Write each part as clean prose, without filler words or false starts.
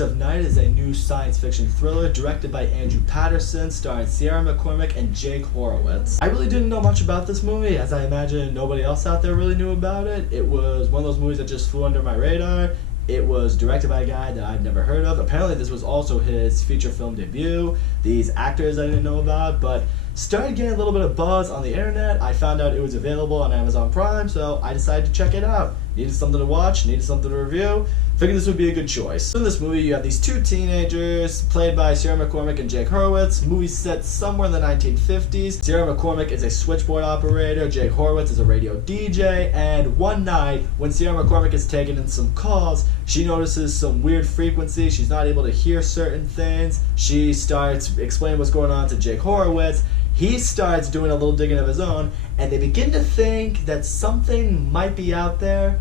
Last of Night is a new science fiction thriller directed by Andrew Patterson, starring Sierra McCormick and Jake Horowitz. I really didn't know much about this movie, as I imagine nobody else out there really knew about it. It was one of those movies that just flew under my radar. It was directed by a guy that I'd never heard of. Apparently this was also his feature film debut. These actors I didn't know about, but started getting a little bit of buzz on the internet. I found out it was available on Amazon Prime, so I decided to check it out. Needed something to watch, needed something to review. Figured this would be a good choice. In this movie, you have these two teenagers, played by Sierra McCormick and Jake Horowitz. Movie set somewhere in the 1950s. Sierra McCormick is a switchboard operator, Jake Horowitz is a radio DJ, and one night, when Sierra McCormick is taking in some calls, she notices some weird frequency. She's not able to hear certain things. She starts explaining what's going on to Jake Horowitz. He starts doing a little digging of his own, and they begin to think that something might be out there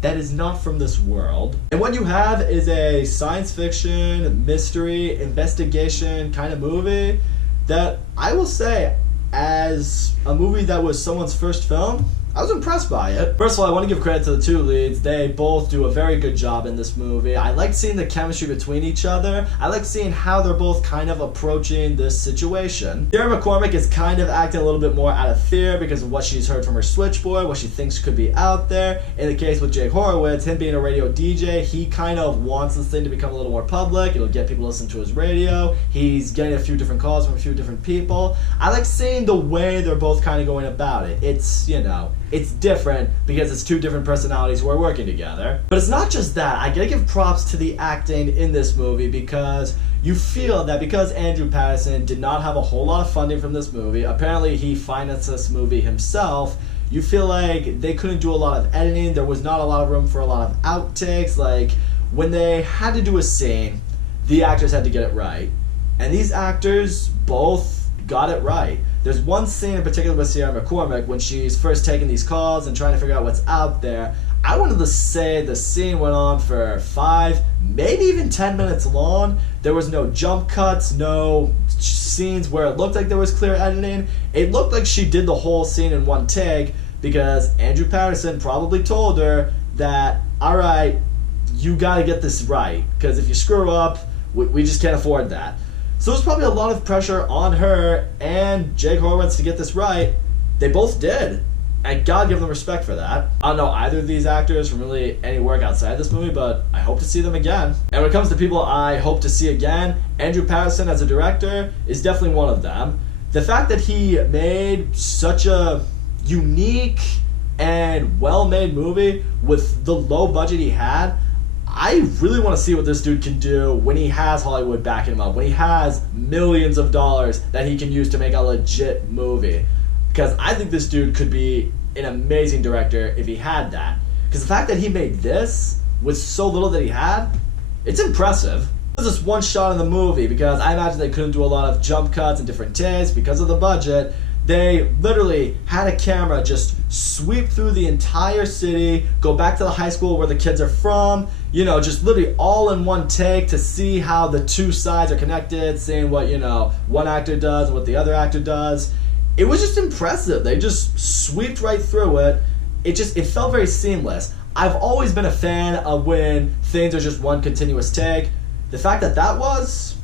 that is not from this world. And what you have is a science fiction, mystery, investigation kind of movie that I will say, as a movie that was someone's first film, I was impressed by it. First of all, I want to give credit to the two leads. They both do a very good job in this movie. I like seeing the chemistry between each other. I like seeing how they're both kind of approaching this situation. Sierra McCormick is kind of acting a little bit more out of fear because of what she's heard from her switchboard, what she thinks could be out there. In the case with Jake Horowitz, him being a radio DJ, he kind of wants this thing to become a little more public. It'll get people to listen to his radio. He's getting a few different calls from a few different people. I like seeing the way they're both kind of going about it. It's, you know, it's different because it's two different personalities who are working together. But it's not just that. I gotta give props to the acting in this movie because you feel that because Andrew Patterson did not have a whole lot of funding from this movie, apparently he financed this movie himself, you feel like they couldn't do a lot of editing. There was not a lot of room for a lot of outtakes. Like, when they had to do a scene, the actors had to get it right. And these actors both got it right. There's one scene in particular with Sierra McCormick when she's first taking these calls and trying to figure out what's out there. I wanted to say the scene went on for 5, maybe even 10 minutes long. There was no jump cuts, no scenes where it looked like there was clear editing. It looked like she did the whole scene in one take because Andrew Patterson probably told her that, alright, you gotta get this right, because if you screw up, we just can't afford that. So there's probably a lot of pressure on her and Jake Horowitz to get this right. They both did. And God give them respect for that. I don't know either of these actors from really any work outside this movie, but I hope to see them again. And when it comes to people I hope to see again, Andrew Patterson as a director is definitely one of them. The fact that he made such a unique and well-made movie with the low budget he had, I really want to see what this dude can do when he has Hollywood backing him up, when he has millions of dollars that he can use to make a legit movie. Because I think this dude could be an amazing director if he had that. Because the fact that he made this with so little that he had, it's impressive. There's this one shot in the movie, because I imagine they couldn't do a lot of jump cuts and different takes because of the budget. They literally had a camera just sweep through the entire city, go back to the high school where the kids are from, you know, just literally all in one take to see how the two sides are connected, seeing what, you know, one actor does and what the other actor does. It was just impressive. They just swept right through it. It felt very seamless. I've always been a fan of when things are just one continuous take. The fact that was,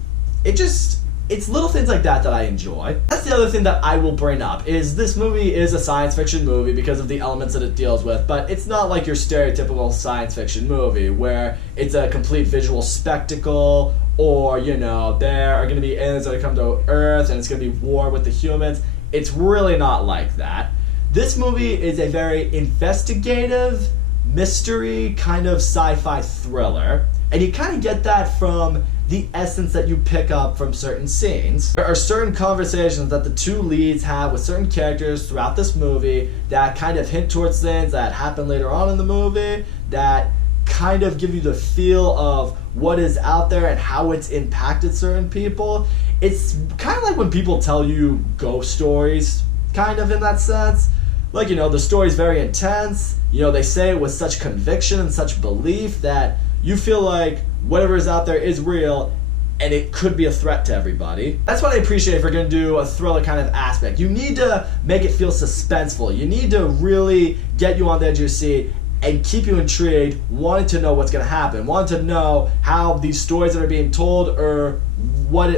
it's little things like that I enjoy. That's the other thing that I will bring up, is this movie is a science fiction movie because of the elements that it deals with, but it's not like your stereotypical science fiction movie where it's a complete visual spectacle, or, you know, there are going to be aliens that come to Earth and it's going to be war with the humans. It's really not like that. This movie is a very investigative, mystery, kind of sci-fi thriller, and you kind of get that from the essence that you pick up from certain scenes. There are certain conversations that the two leads have with certain characters throughout this movie that kind of hint towards things that happen later on in the movie, that kind of give you the feel of what is out there and how it's impacted certain people. It's kind of like when people tell you ghost stories, kind of in that sense. Like, you know, the story's very intense, you know, they say it with such conviction and such belief that you feel like whatever is out there is real and it could be a threat to everybody. That's what I appreciate if you're going to do a thriller kind of aspect. You need to make it feel suspenseful. You need to really get you on the edge of your seat and keep you intrigued, wanting to know what's going to happen, wanting to know how these stories that are being told or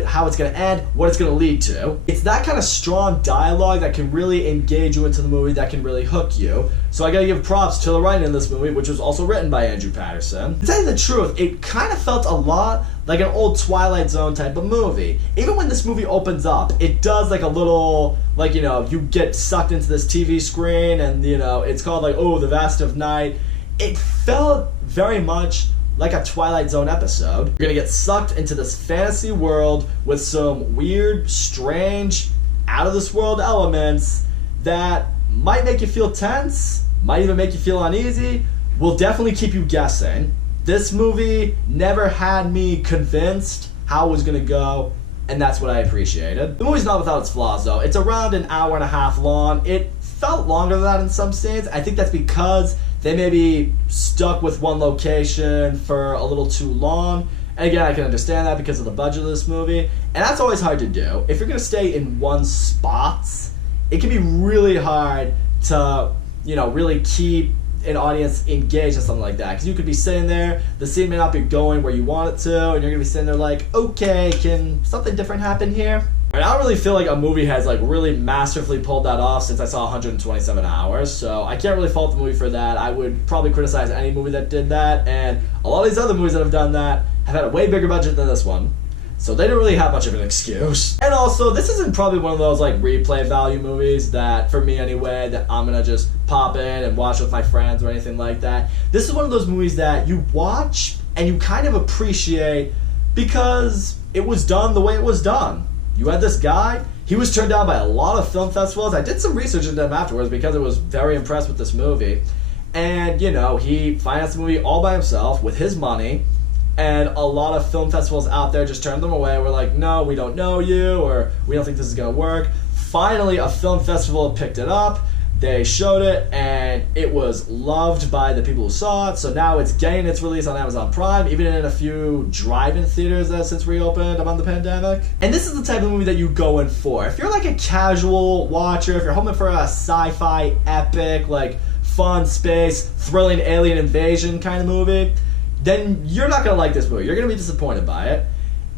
how it's going to end, what it's going to lead to. It's that kind of strong dialogue that can really engage you into the movie, that can really hook you. So I gotta give props to the writing in this movie, which was also written by Andrew Patterson. To tell you the truth, it kind of felt a lot like an old Twilight Zone type of movie. Even when this movie opens up, it does like a little, like, you know, you get sucked into this TV screen and, you know, it's called like, oh, the vast of night. It felt very much like a Twilight Zone episode. You're gonna get sucked into this fantasy world with some weird, strange, out of this world elements that might make you feel tense, might even make you feel uneasy, will definitely keep you guessing. This movie never had me convinced how it was gonna go, and that's what I appreciated. The movie's not without its flaws though. It's around an hour and a half long. It felt longer than that in some scenes. I think that's because they maybe stuck with one location for a little too long. And again, I can understand that because of the budget of this movie. And that's always hard to do. If you're gonna stay in one spot, it can be really hard to, you know, really keep an audience engaged in something like that. Because you could be sitting there, the scene may not be going where you want it to, and you're gonna be sitting there like, okay, can something different happen here? I don't really feel like a movie has like really masterfully pulled that off since I saw 127 Hours, so I can't really fault the movie for that. I would probably criticize any movie that did that, and a lot of these other movies that have done that have had a way bigger budget than this one, so they didn't really have much of an excuse. And also, this isn't probably one of those like replay value movies that, for me anyway, that I'm gonna just pop in and watch with my friends or anything like that. This is one of those movies that you watch and you kind of appreciate because it was done the way it was done. You had this guy, he was turned down by a lot of film festivals. I did some research into him afterwards because I was very impressed with this movie. And, you know, he financed the movie all by himself with his money. And a lot of film festivals out there just turned them away. We're like, no, we don't know you, or we don't think this is going to work. Finally, a film festival picked it up. They showed it, and it was loved by the people who saw it. So now it's getting its release on Amazon Prime, even in a few drive-in theaters that have since reopened among the pandemic. And this is the type of movie that you go in for. If you're like a casual watcher, if you're hoping for a sci-fi epic, like fun space, thrilling alien invasion kind of movie, then you're not gonna like this movie. You're gonna be disappointed by it.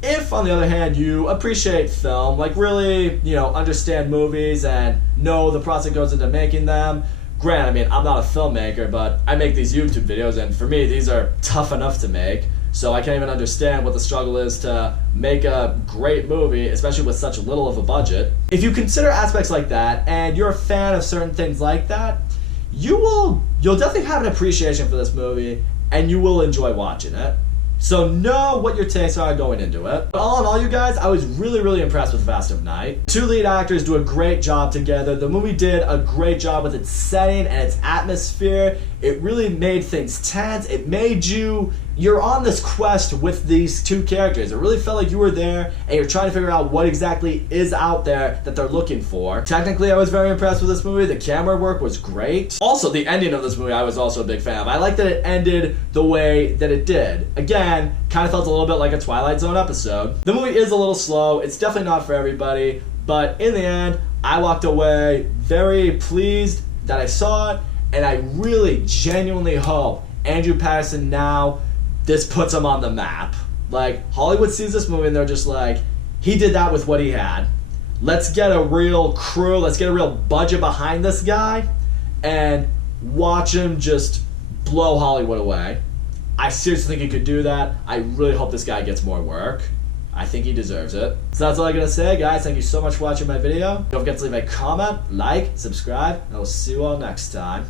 If, on the other hand, you appreciate film, like really, you know, understand movies and know the process that goes into making them, granted, I mean, I'm not a filmmaker, but I make these YouTube videos, and for me, these are tough enough to make, so I can't even understand what the struggle is to make a great movie, especially with such little of a budget. If you consider aspects like that, and you're a fan of certain things like that, you'll definitely have an appreciation for this movie, and you will enjoy watching it. So know what your tastes are going into it. But all in all, you guys, I was really, really impressed with Vast of Night. Two lead actors do a great job together. The movie did a great job with its setting and its atmosphere. It really made things tense. It made you're on this quest with these two characters. It really felt like you were there and you're trying to figure out what exactly is out there that they're looking for. Technically, I was very impressed with this movie. The camera work was great. Also, the ending of this movie I was also a big fan of. I like that it ended the way that it did. Again, kind of felt a little bit like a Twilight Zone episode. The movie is a little slow. It's definitely not for everybody, but in the end, I walked away very pleased that I saw it, and I really genuinely hope Andrew Patterson now, this puts him on the map. Like, Hollywood sees this movie and they're just like, he did that with what he had. Let's get a real crew, let's get a real budget behind this guy and watch him just blow Hollywood away. I seriously think he could do that. I really hope this guy gets more work. I think he deserves it. So that's all I gotta say, guys. Thank you so much for watching my video. Don't forget to leave a comment, like, subscribe, and I will see you all next time.